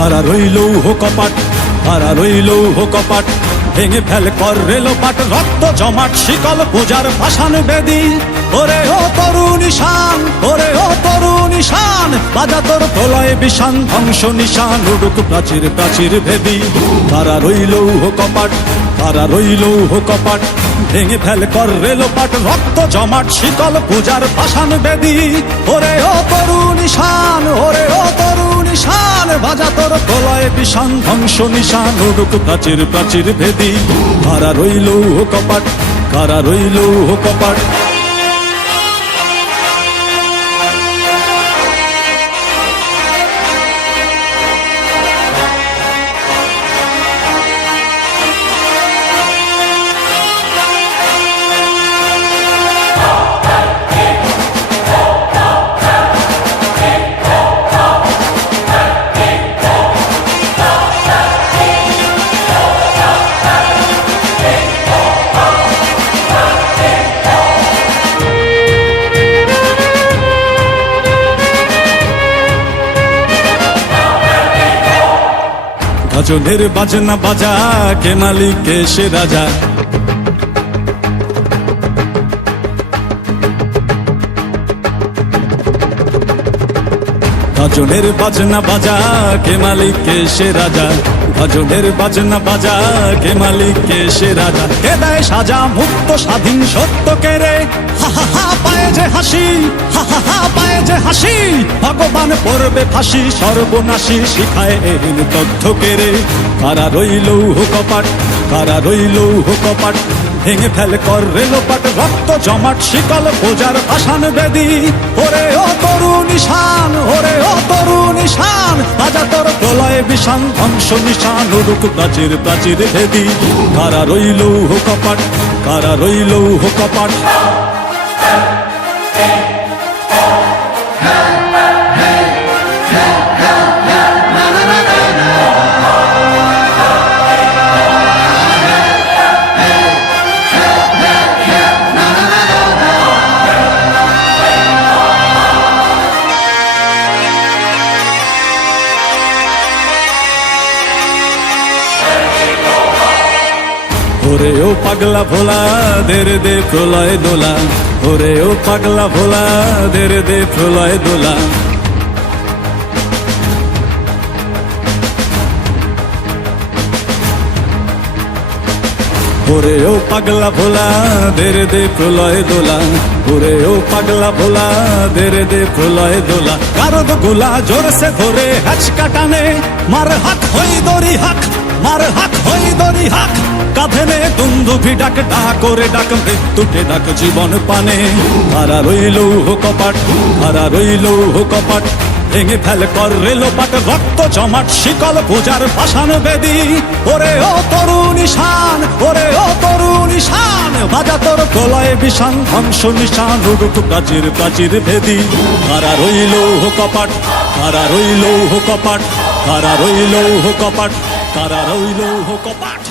কারা রইল কপাট, কারা রইল কপাট, ভেঙে ফেল কর রেলোপাট, রক্ত জমাট শিকল পূজার পাষাণ বেদী। ওরে ও তরুণ ঈশান, ওরে ও তরুণ ঈশান, বাজা তোর প্রলয় বিষান, ধ্বংস নিশান উড়ুক প্রাচীর প্রাচীর ভেদী। কারা রইল কপাট, কারা রইল কপাট, ভেঙে ফেল কর রেলোপাট, রক্ত জমাট শিকল পূজার পাষাণ বেদী। ওরে ও তরুণ ঈশান, ওরে ও তরুণ ঈশান, বাজা তোর প্রলয় বিষান, ধ্বংস নিশান উড়ুক প্রাচীর প্রাচীর ভেদী। কারা রইল কপাট, কারা রইল কপাট। গাজনের বাজনা বাজা, কে মালিক কে সে রাজা। গাজনের বাজনা বাজা, কে মালিক কে সে রাজা। গাজনের বাজনা বাজা, কে মালিক কে সে রাজা। কে দেয় সাজা মুক্ত স্বাধীন সত্য কে রে, হা হা হা পায়ে যে হাসি, হা হা হা পায়ে যে হাসি। ভগবান পড়বে ফাঁসি, সর্বনাশী শিখায় এহীন তথ্য কে রে। কারা রইল কপাট, কারা রইল কপাট, ভেঙে ফেল কর রেলোপাট, রক্ত জমাট শিকল পূজার পাষাণ বেদী। ওরে ও তরুণ ঈশান, ওরে ও তরুণ ঈশান, বাজা তোর প্রলয় বিষান, ধ্বংস নিশান উড়ুক প্রাচীর প্রাচীর ভেদী। কারা রইল কপাট, কারা রইল কপাট। ওরে ও পাগলা ভোলা, দেরে দে প্রলয় দোলা। ওরে ও পাগলা ভোলা, দেরে দে প্রলয় দোলা। ওরে ও পাগলা ভোলা, দেরে দে প্রলয় দোলা। ওরে ও পাগলা ভোলা, দেরে দে প্রলয় দোলা। কারদ গোলা জোরসে ধরে হাঁচকা টানে, মার হাক হই দড়ি হাক, মার হাক হই দড়ি হাক। কাঁধে নে দুন্দুভি ডাক, ডাক করে ডাক মৃত্যুকে ডাক জীবন পানে। কারা রইল কপাট, কারা রইল কপাট, ভেঙে ফেল কর রেলোপাট, রক্ত জমাট শিকল পূজার পাষাণ বেদী। ওরে ও তরুণ ঈশান, ওরে ও তরুণ ঈশান, বাজা তোর প্রলয় বিষান, ধ্বংস নিশান উড়ুক প্রাচীর প্রাচীর ভেদী। কারা রইল কপাট, কারা রইল কপাট, কারা রইল কপাট, কারা রইল কপাট।